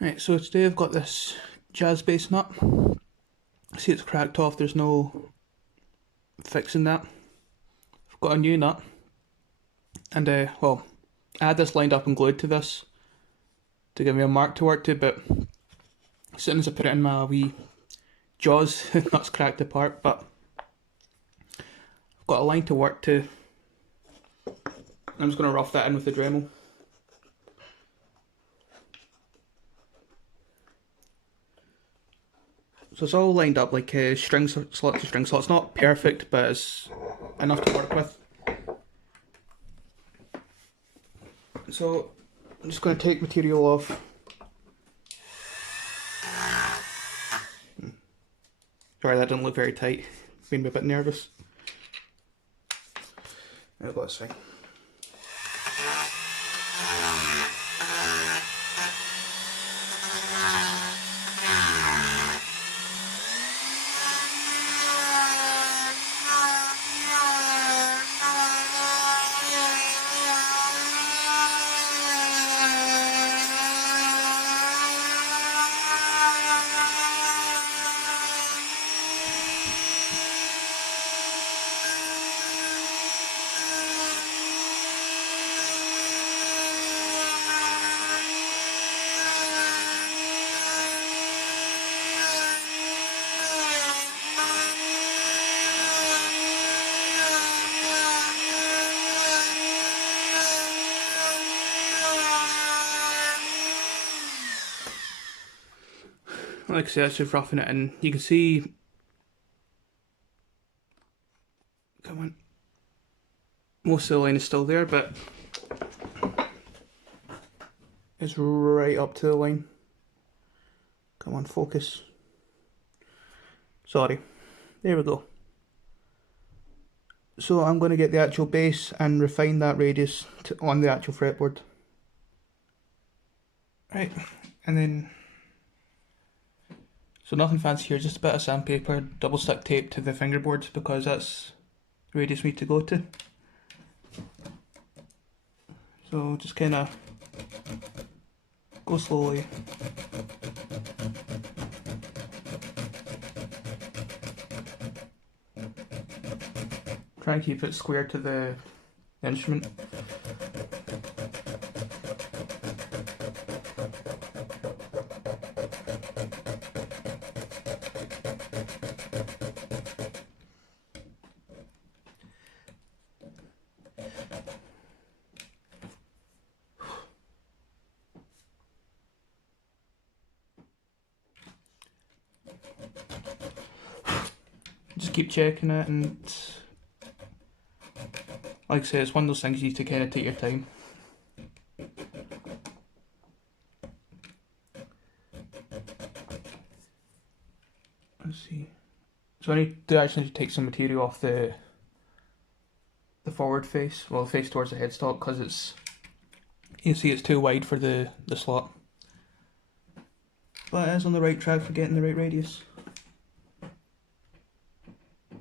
Right, so today I've got this jazz bass nut. See, it's cracked off, there's no fixing that. I've got a new nut, and well, I had this lined up and glued to this to give me a mark to work to, but as soon as I put it in my wee jaws, the nut's cracked apart, but I've got a line to work to. I'm just going to rough that in with the Dremel. So it's all lined up like string slot to string slot. It's not perfect, but it's enough to work with. So I'm just going to take material off. Sorry, that didn't look very tight. Made me a bit nervous. I'll go this way. Like I said, it's just roughing it in. You can see, come on, most of the line is still there, but it's right up to the line. Come on, focus. Sorry. There we go. So I'm going to get the actual bass and refine that radius on the actual fretboard. Right, and then, so nothing fancy here, just a bit of sandpaper, double stick tape to the fingerboard because that's the radius we need to go to. So just kind of go slowly. Try and keep it square to the instrument. Just keep checking it, and like I say, it's one of those things you need to kind of take your time. Let's see. So I need to actually take some material off the forward face, well, the face towards the headstock, because it's, you can see it's too wide for the slot. But it is on the right track for getting the right radius.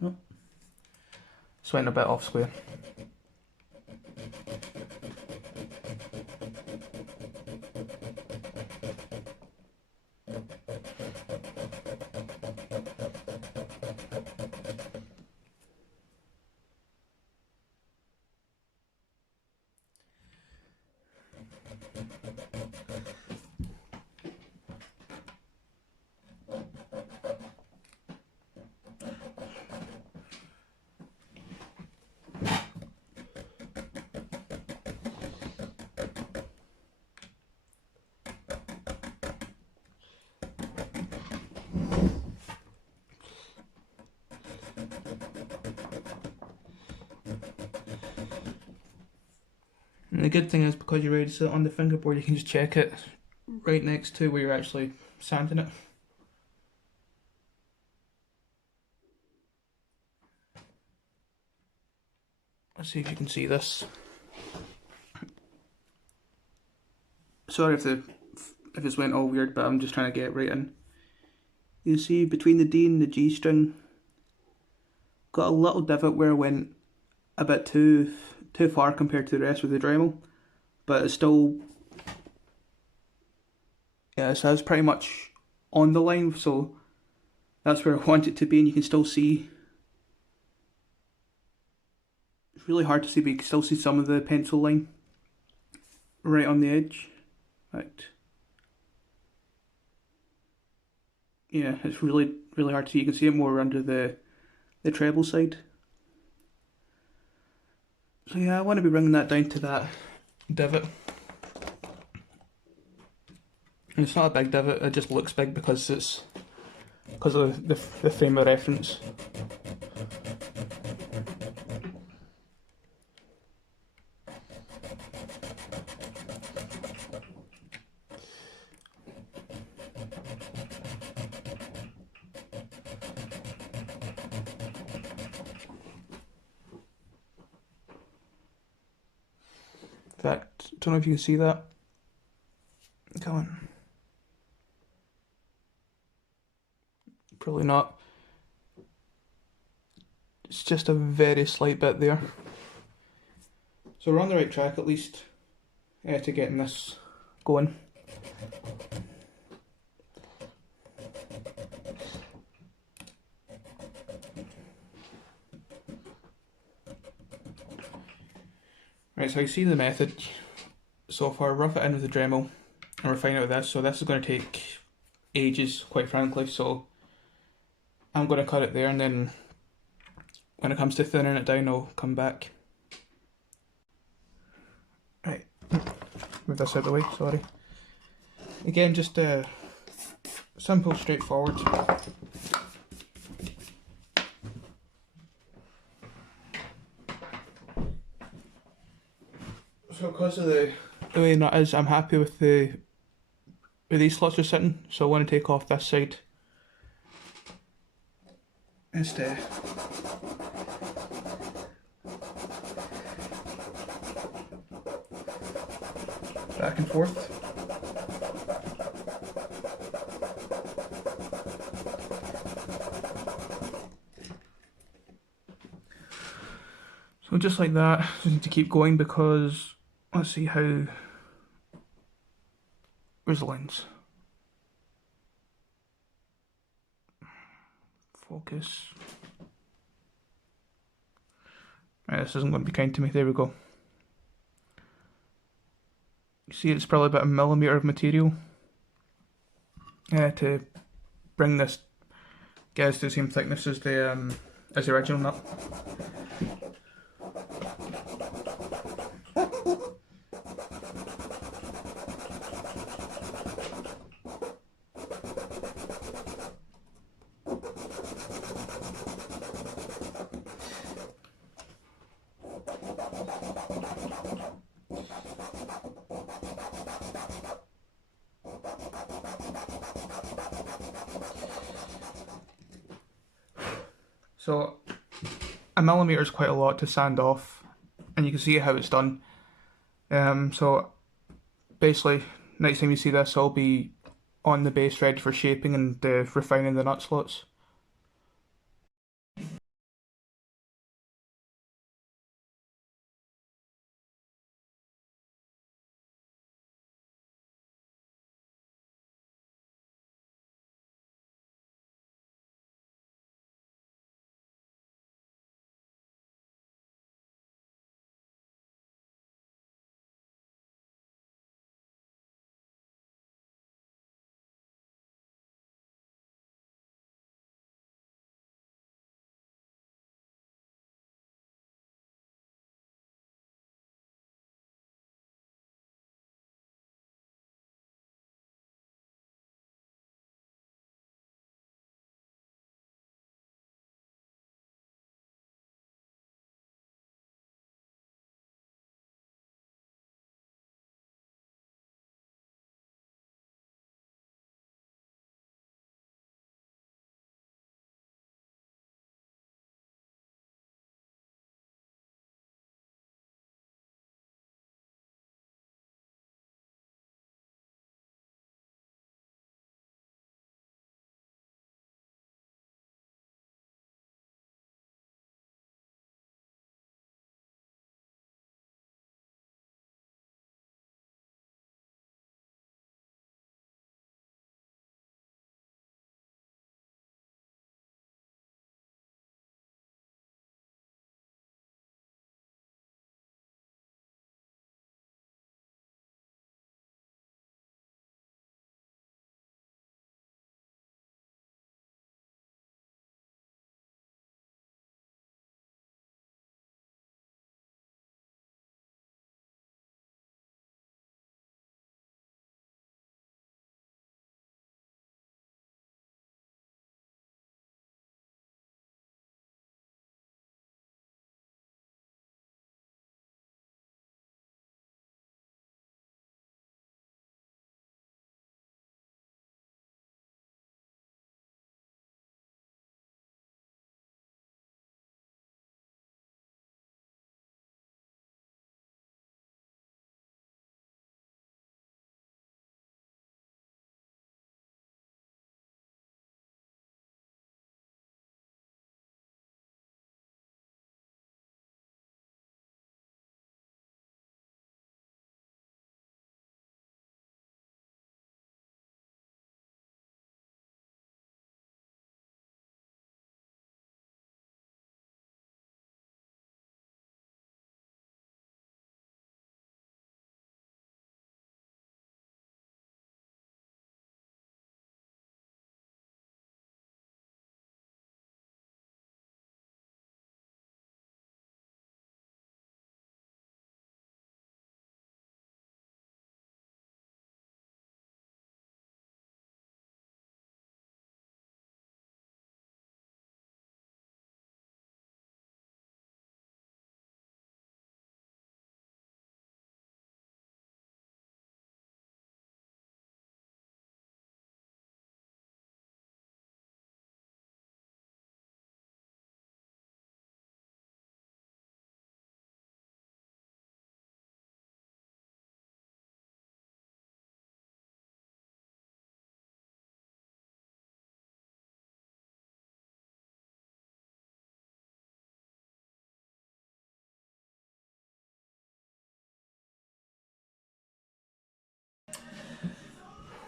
Nope. Just went a bit off square. And the good thing is, because you're ready to sit on the fingerboard, you can just check it right next to where you're actually sanding it. Let's see if you can see this. Sorry if it's went all weird, but I'm just trying to get it right in. You see between the D and the G string, got a little divot where I went a bit too far compared to the rest with the Dremel, but it's still Yeah, so that's pretty much on the line, so that's where I want it to be, and you can still see. It's really hard to see, but you can still see some of the pencil line right on the edge. Right. Yeah, it's really hard to see. You can see it more under the treble side. So yeah, I want to be bringing that down to that divot. And it's not a big divot, it just looks big because it's because of the frame of reference. In fact, don't know if you can see that. Come on. Probably not. It's just a very slight bit there. So we're on the right track at least to getting this going. Right, so you see the method so far. Rough it in with the Dremel and refine it with this. So this is going to take ages, quite frankly. So I'm going to cut it there, and then when it comes to thinning it down, I'll come back. Right, move this out of the way, sorry. Again, just simple, straightforward. So because of the way that is, I'm happy with where these slots are sitting, so I want to take off this side instead. Back and forth. So just like that, just need to keep going because let's see how. Where's the lens? Focus. Right, this isn't going to be kind to me. There we go. You see, it's probably about a millimetre of material to bring this, get to the same thickness as the original nut. So a millimetre is quite a lot to sand off, and you can see how it's done. So basically, next time you see this, I'll be on the base ready for shaping and refining the nut slots.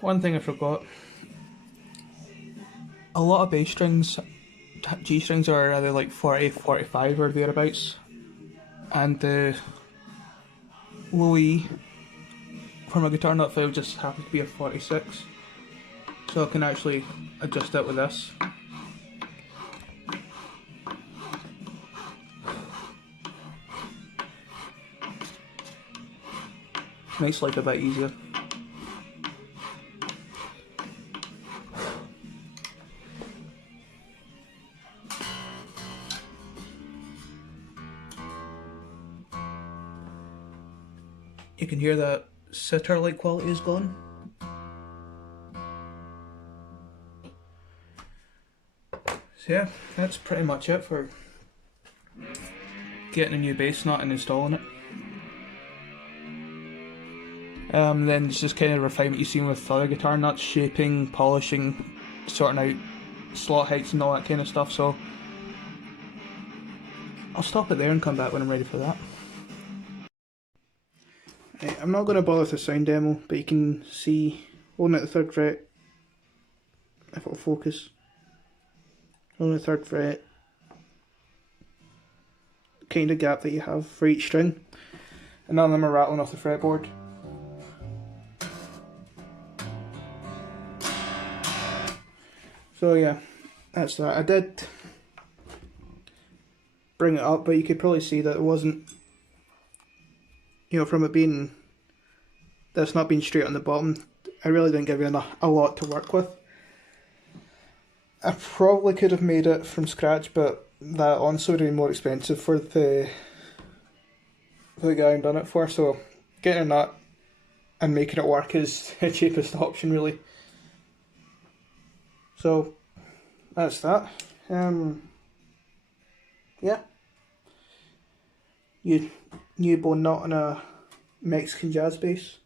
one thing I forgot. A lot of bass strings, G strings are either like 40, 45 or thereabouts. And the low E for my guitar nut 5 just happens to be a 46. So I can actually adjust it with this. Makes life a bit easier. You can hear that sitar-like quality is gone. So yeah, that's pretty much it for getting a new bass nut and installing it. Then it's just kind of refinement you've seen with other guitar nuts, shaping, polishing, sorting out slot heights and all that kind of stuff, so I'll stop it there and come back when I'm ready for that. Right, I'm not going to bother with the sound demo, but you can see, holding at the 3rd fret, if it'll focus, holding the 3rd fret, the kind of gap that you have for each string, and none of them are rattling off the fretboard. So yeah, that's that. I did bring it up, but you could probably see that it wasn't, you know, from it being, that's not being straight on the bottom, I really didn't give you a lot to work with. I probably could have made it from scratch, but that also would have been more expensive for the guy I'm done it for, so getting a nut and making it work is the cheapest option really. So that's that. Yeah. New bone nut on a Mexican jazz bass.